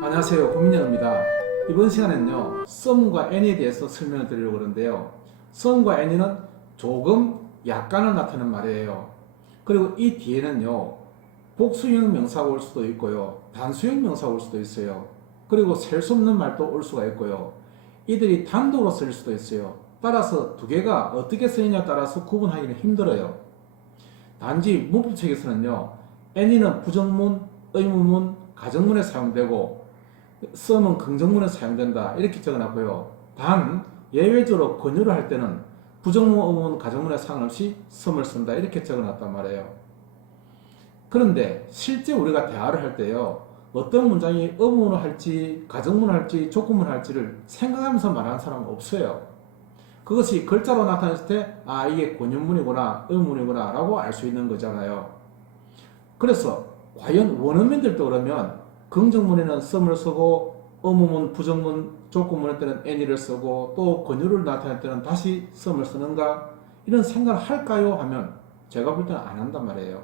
안녕하세요, 고민영입니다. 이번 시간에는요, some과 any에 대해서 설명을 드리려고 그러는데요. some과 any는 조금, 약간을 나타내는 말이에요. 그리고 이 뒤에는요, 복수형 명사가 올 수도 있고요, 단수형 명사가 올 수도 있어요. 그리고 셀 수 없는 말도 올 수가 있고요. 이들이 단독으로 쓸 수도 있어요. 따라서 두 개가 어떻게 쓰느냐에 따라서 구분하기는 힘들어요. 단지 문법책에서는요, any는 부정문, 의문문, 가정문에 사용되고 some은 긍정문에 사용된다 이렇게 적어놨고요. 단 예외적으로 권유를 할 때는 부정문, 의문문, 가정문에 상관없이 some을 쓴다 이렇게 적어놨단 말이에요. 그런데 실제 우리가 대화를 할 때요, 어떤 문장이 의문문을 할지 가정문을 할지 조건문을 할지를 생각하면서 말하는 사람은 없어요. 그것이 글자로 나타났을 때 이게 권유문이구나 의문문이구나 라고 알 수 있는 거잖아요. 그래서 과연 원어민들도 그러면 긍정문에는 some을 쓰고 의문문, 부정문, 조건문일 때는 any를 쓰고 또 권유를 나타낼 때는 다시 some을 쓰는가 이런 생각을 할까요? 하면 제가 볼 때는 안 한단 말이에요.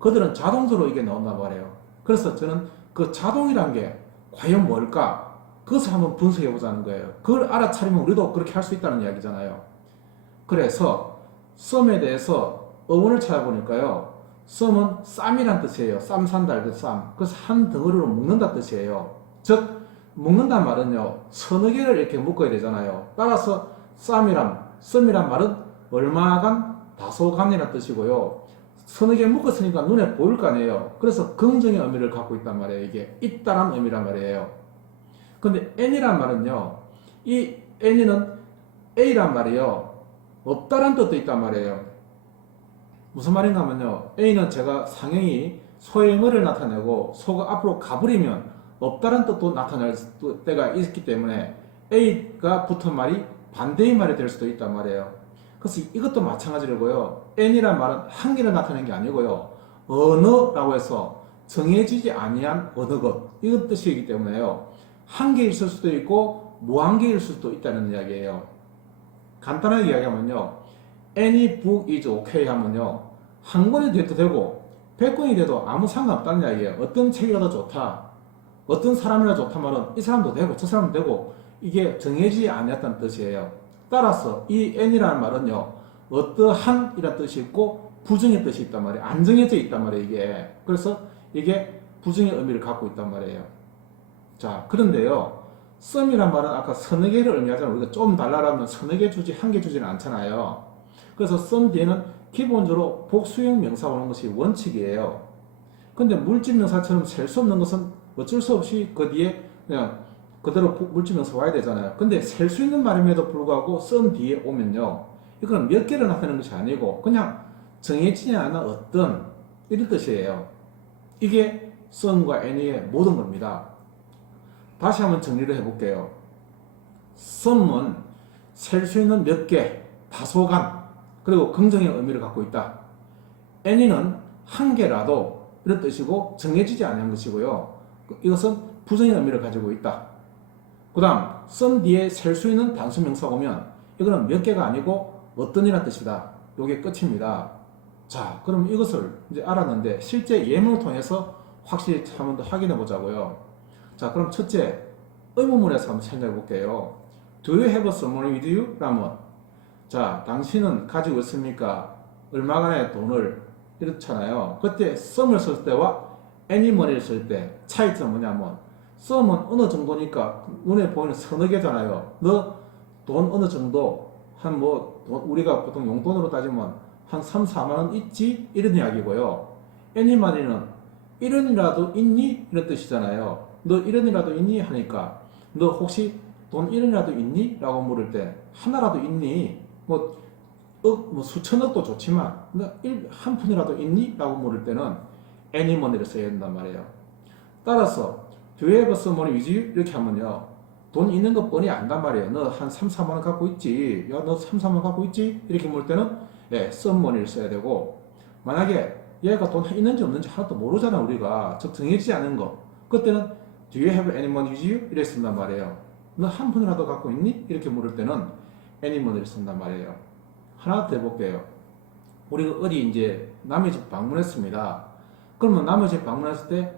그들은 자동적으로 이게 나온단 말이에요. 그래서 저는 그 자동이란 게 과연 뭘까? 그것을 한번 분석해 보자는 거예요. 그걸 알아차리면 우리도 그렇게 할 수 있다는 이야기잖아요. 그래서 some에 대해서 어원을 찾아보니까요, 썸은 쌈이란 뜻이에요. 쌈 산다 할 때 쌈. 그래서 한 덩어리로 묶는다 뜻이에요. 즉 묶는다 말은요, 서너 개를 이렇게 묶어야 되잖아요. 따라서 썸이란 말은 얼마간, 다소간이란 뜻이고요. 서너 개 묶었으니까 눈에 보일 거 아니에요. 그래서 긍정의 의미를 갖고 있단 말이에요. 이게 있다란 의미란 말이에요. 근데 any란 말은요, 이 any는 a란 말이요, 없다란 뜻도 있단 말이에요. 무슨 말인가 하면요, A는 제가 상형이 소형어를 나타내고 소가 앞으로 가버리면 없다는 뜻도 나타날 때가 있기 때문에 A가 붙은 말이 반대의 말이 될 수도 있단 말이에요. 그래서 이것도 마찬가지로고요, N이란 말은 한계를 나타내는 게 아니고요, 언어라고 해서 정해지지 아니한 어느 것 이것 뜻이기 때문에요, 한계일 수도 있고 무한계일 수도 있다는 이야기예요. 간단하게 이야기하면요, any book is okay 하면요, 한 권이 돼도 되고 100권이 돼도 아무 상관없다는 이야기예요. 어떤 책이라도 좋다, 어떤 사람이라 좋다 말은 이 사람도 되고 저 사람도 되고 이게 정해지지 않았다는 뜻이에요. 따라서 이 any라는 말은요, 어떠한 이란 뜻이 있고 부정의 뜻이 있단 말이에요. 안 정해져 있단 말이에요, 이게. 그래서 이게 부정의 의미를 갖고 있단 말이에요. 자, 그런데요, some이란 말은 아까 서너 개를 의미하잖아요. 우리가 좀 달라라면 서너 개 주지 한 개 주지는 않잖아요. 그래서 some 뒤에는 기본적으로 복수형 명사 오는 것이 원칙이에요. 근데 물질 명사처럼 셀 수 없는 것은 어쩔 수 없이 그 뒤에 그냥 그대로 물질 명사 와야 되잖아요. 근데 셀 수 있는 말임에도 불구하고 some 뒤에 오면요, 이거는 몇 개를 나타내는 것이 아니고 그냥 정해지지 않은 어떤 이런 뜻이에요. 이게 some과 any의 모든 겁니다. 다시 한번 정리를 해볼게요. some은 셀 수 있는 몇 개, 다소간, 그리고 긍정의 의미를 갖고 있다. any는 한 개라도 이런 뜻이고 정해지지 않은 것이고요. 이것은 부정의 의미를 가지고 있다. 그 다음 some 뒤에 셀 수 있는 단수 명사가 오면 이거는 몇 개가 아니고 어떤 이란 뜻이다. 이게 끝입니다. 자, 그럼 이것을 이제 알았는데 실제 예문을 통해서 확실히 한번 더 확인해 보자고요. 자, 그럼 첫째, 의문문에서 한번 생각해 볼게요. Do you have someone with you? 라면, 자, 당신은 가지고 있습니까? 얼마간의 돈을, 이렇잖아요. 그때 some을 쓸 때와 anymoney를 쓸 때 차이점은 뭐냐면, some은 어느 정도니까 눈에 보이는 서너 개잖아요. 너 돈 어느 정도, 우리가 보통 용돈으로 따지면 한 3, 4만 원 있지? 이런 이야기고요. anymoney는 1원이라도 있니? 이런 뜻이잖아요. 너 1원이라도 있니? 하니까 너 혹시 돈 1원이라도 있니? 라고 물을 때 하나라도 있니? 수천억도 좋지만 너 한 푼이라도 있니? 라고 물을 때는 anymoney를 써야 된단 말이에요. 따라서 do you have someone with you? 이렇게 하면요, 돈 있는 것 뻔히 안단 말이에요. 너 한 3, 4만 원 갖고 있지? 야, 너 3, 4만 원 갖고 있지? 이렇게 물을 때는 someone을 써야 되고, 만약에 얘가 돈 있는지 없는지 하나도 모르잖아 우리가. 즉 정해지지 않은 거, 그때는 do you have any money with you? 이렇게 쓴단 말이에요. 너 한 푼이라도 갖고 있니? 이렇게 물을 때는 any money를 쓴단 말이에요. 하나 더 해볼게요. 우리가 어디 이제 남의 집 방문했습니다. 그러면 남의 집 방문했을 때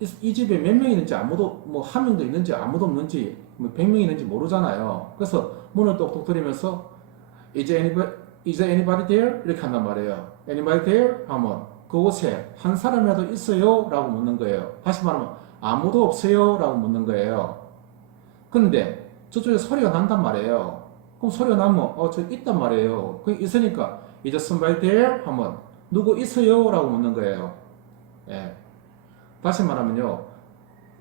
이 집에 몇 명 있는지 아무도 뭐 한 명도 있는지 아무도 없는지 뭐 100명 있는지 모르잖아요. 그래서 문을 똑똑 들이면서 is anybody there? 이렇게 한단 말이에요. anybody there? 하면 그곳에 한 사람이라도 있어요? 라고 묻는 거예요. 다시 말하면 아무도 없어요? 라고 묻는 거예요. 근데 저쪽에 소리가 난단 말이에요. 그럼 소리가 나면 저 있단 말이에요. 그 있으니까 is somebody there? 하면 누구 있어요? 라고 묻는 거예요. 예. 다시 말하면요.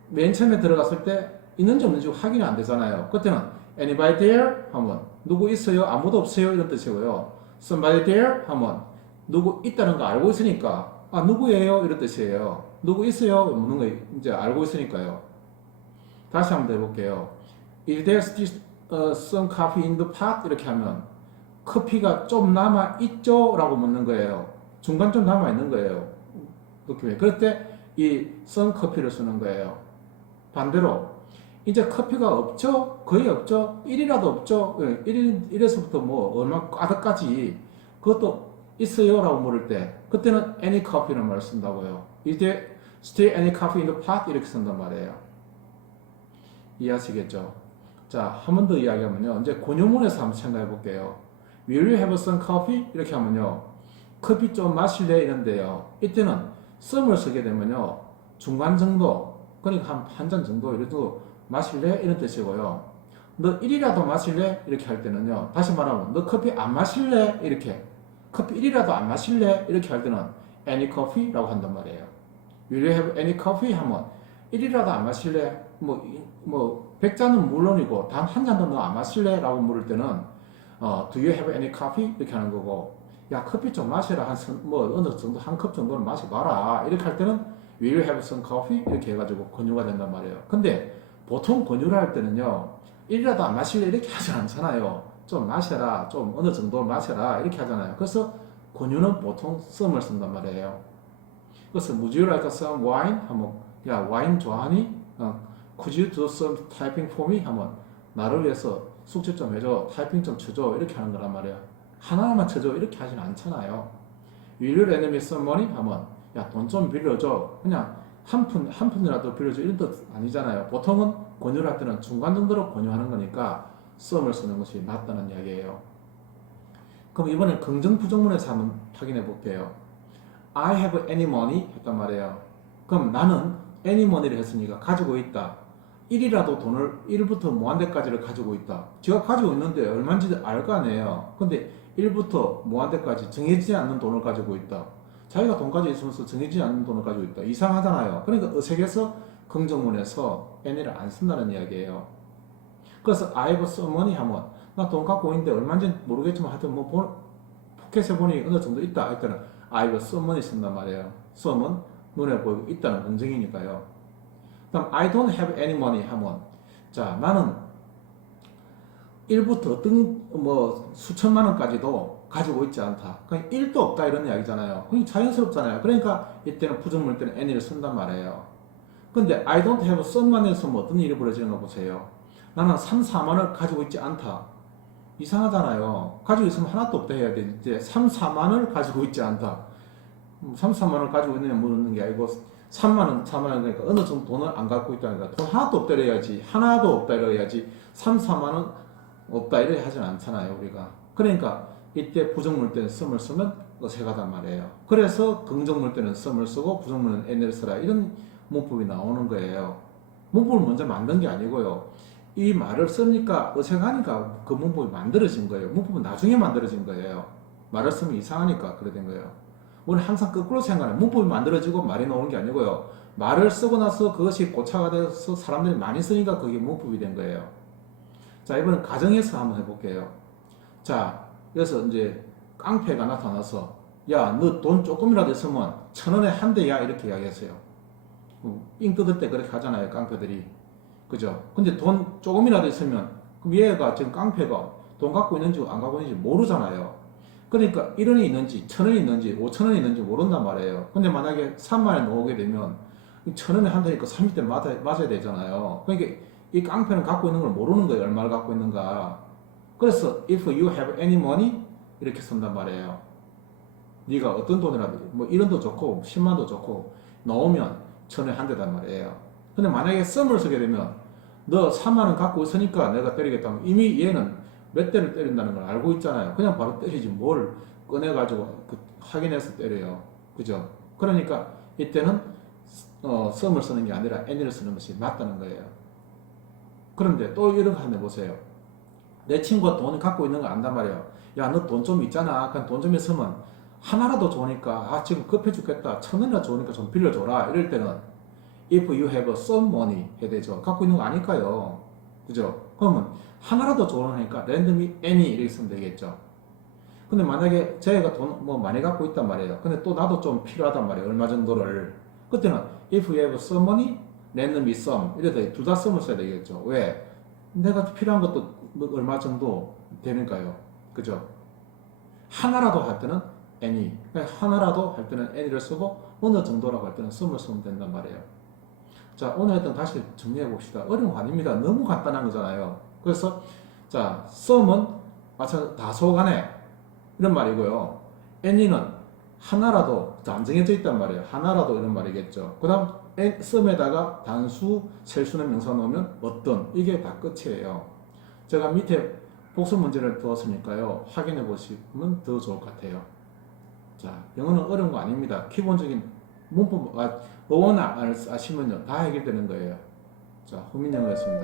맨 처음에 들어갔을 때 있는지 없는지 확인이 안 되잖아요. 그때는 anybody there? 하면 누구 있어요? 아무도 없어요? 이런 뜻이고요. somebody there? 하면 누구 있다는 거 알고 있으니까 누구예요? 이런 뜻이에요. 누구 있어요? 묻는 거 이제 알고 있으니까요. 다시 한번 더 해볼게요. Is there still some coffee in the pot? 이렇게 하면 커피가 좀 남아 있죠? 라고 묻는 거예요. 중간 좀 남아 있는 거예요. 그럴 때 이 some 커피를 쓰는 거예요. 반대로 이제 커피가 없죠? 거의 없죠? 1이라도 없죠? 1에서부터 뭐 얼마 까득까지 그것도 있어요? 라고 물을 때 그때는 any coffee라는 말을 쓴다고요. Is there still any coffee in the pot? 이렇게 쓴단 말이에요. 이해하시겠죠? 자, 한 번 더 이야기하면요. 이제 권유문에서 한번 생각해 볼게요. Will you have some coffee? 이렇게 하면요. 커피 좀 마실래? 이런데요. 이때는 some을 쓰게 되면요. 중간 정도, 그러니까 한 잔 정도 이래도 마실래? 이런 뜻이고요. 너 1이라도 마실래? 이렇게 할 때는요. 다시 말하면 너 커피 안 마실래? 이렇게. 커피 1이라도 안 마실래? 이렇게 할 때는 any coffee라고 한단 말이에요. Will you have any coffee? 하면 1이라도 안 마실래? 뭐 100잔은 물론이고 단 한 잔도 너 안 마실래? 라고 물을 때는 do you have any coffee? 이렇게 하는 거고 야 커피 좀 마셔라 어느 정도 한 컵 정도는 마셔봐라 이렇게 할 때는 will you have some coffee? 이렇게 해가지고 권유가 된단 말이에요. 근데 보통 권유를 할 때는요 1이라도 안 마실래? 이렇게 하지 않잖아요. 좀 마셔라 좀 어느 정도 마셔라 이렇게 하잖아요. 그래서 권유는 보통 some을 쓴단 말이에요. 그래서 would you like some wine? 하면 야 와인 좋아하니? Could you do some typing for me? 하면 나를 위해서 숙제 좀 해줘 타이핑 좀 쳐줘 이렇게 하는 거란 말이야. 하나만 쳐줘 이렇게 하진 않잖아요. Will you lend me some money? 하면 야 돈 좀 빌려줘 그냥 한 푼이라도 빌려줘 이런 뜻 아니잖아요. 보통은 권유를 할 때는 중간 정도로 권유하는 거니까 some을 쓰는 것이 맞다는 이야기예요. 그럼 이번엔 긍정 부정문에서 한번 확인해 볼게요. I have any money? 했단 말이에요. 그럼 나는 any money를 했으니까 가지고 있다. 1이라도 돈을 1부터 무한대까지를 가지고 있다. 제가 가지고 있는데 얼마인지 알 거 아니에요. 근데 1부터 무한대까지 정해지지 않는 돈을 가지고 있다. 자기가 돈까지 있으면서 정해지지 않는 돈을 가지고 있다. 이상하잖아요. 그러니까 의색에서 긍정문에서 any를 안 쓴다는 이야기예요. 그래서 I have some money 하면 나 돈 갖고 있는데 얼마인지 모르겠지만 하여튼 포켓에 보니 어느 정도 있다. 일단은 I have some money 쓴단 말이에요. some은 눈에 보이고 있다는 긍정이니까요. 그럼 I don't have any money 하면 자 나는 1부터 수천만 원까지도 가지고 있지 않다. 그냥 1도 없다 이런 이야기잖아요. 그냥 자연스럽잖아요. 그러니까 이때는 부정물 때는 any를 쓴단 말이에요. 근데 I don't have some만 해서 어떤 일이 벌어지는 거 보세요. 나는 3, 4만 원을 가지고 있지 않다. 이상하잖아요. 가지고 있으면 하나도 없다 해야 돼. 이제 3, 4만 원을 가지고 있지 않다. 3, 4만 원을 가지고 있느냐 물는 게 아니고 3만 원, 4만 원 그러니까 어느 정도 돈을 안 갖고 있다니까 돈 하나도 없다 이래야지. 하나도 없다 이래야지. 3, 4만 원 없다 이래 하진 않잖아요 우리가. 그러니까 이때 부정물 때는 some을 쓰면 어색하단 말이에요. 그래서 긍정물 때는 some을 쓰고 부정물은 any를 쓰라 이런 문법이 나오는 거예요. 문법을 먼저 만든 게 아니고요. 이 말을 쓰니까 어색하니까 그 문법이 만들어진 거예요. 문법은 나중에 만들어진 거예요. 말을 쓰면 이상하니까 그래 된 거예요. 우리는 항상 거꾸로 생각해요. 문법이 만들어지고 말이 나오는 게 아니고요. 말을 쓰고 나서 그것이 고차가 돼서 사람들이 많이 쓰니까 그게 문법이 된 거예요. 자, 이번엔 가정에서 한번 해볼게요. 자, 그래서 이제 깡패가 나타나서 야, 너 돈 조금이라도 있으면 1,000원에 한 대야 이렇게 이야기했어요. 삥 뜯을 때 그렇게 하잖아요, 깡패들이. 그죠? 근데 돈 조금이라도 있으면 그럼 얘가 지금 깡패가 돈 갖고 있는지 안 갖고 있는지 모르잖아요. 그러니까 1원이 있는지 1,000원이 있는지 5,000원이 있는지 모른단 말이에요. 근데 만약에 3만에 놓게 되면 1,000원에 한다니까 30대 맞아야 되잖아요. 그러니까 이 깡패는 갖고 있는 걸 모르는 거예요. 얼마를 갖고 있는가. 그래서 if you have any money 이렇게 쓴단 말이에요. 네가 어떤 돈이라도 1원도 좋고 10만도 좋고 나오면 천에 한 대단 말이에요. 근데 만약에 썸을 쓰게 되면 너 3만 원 갖고 있으니까 내가 때리겠다면 이미 얘는 몇 대를 때린다는 걸 알고 있잖아요. 그냥 바로 때리지 뭘 꺼내가지고 확인해서 때려요. 그죠? 그러니까 이때는 썸을 쓰는 게 아니라 any를 쓰는 것이 맞다는 거예요. 그런데 또 이런 거 한번 해보세요. 내 친구가 돈을 갖고 있는 거 안단 말이에요. 야, 너 돈 좀 있잖아. 그냥 돈 좀 있으면 하나라도 좋으니까, 지금 급해 죽겠다. 1,000원이나 좋으니까 좀 빌려줘라. 이럴 때는, if you have some money 해야 되죠. 갖고 있는 거 아니까요. 그죠? 그러면 하나라도 좋으니까 randomly any 이렇게 쓰면 되겠죠. 근데 만약에 제가 돈 뭐 많이 갖고 있단 말이에요. 근데 또 나도 좀 필요하단 말이에요. 얼마 정도를. 그때는 if you have some money, randomly some. 이래서 둘 다 썸을 써야 되겠죠. 왜? 내가 필요한 것도 뭐 얼마 정도 되니까요. 그죠? 하나라도 할 때는 any. 하나라도 할 때는 any를 쓰고 어느 정도라고 할 때는 some을 쓰면 된단 말이에요. 자, 오늘 했던 다시 정리해 봅시다. 어려운 거 아닙니다. 너무 간단한 거잖아요. 그래서 자, some은 마찬가지로 다소간에 이런 말이고요. any는 하나라도 안 정해져 있단 말이에요. 하나라도 이런 말이겠죠. 그 다음 some에다가 단수, 셀수는 명사 넣으면 어떤 이게 다 끝이에요. 제가 밑에 복수 문제를 두었으니까요. 확인해 보시면 더 좋을 것 같아요. 자, 영어는 어려운 거 아닙니다. 기본적인 문법, 어원을 아시면요. 다 해결되는 거예요. 자, 후민영어였습니다.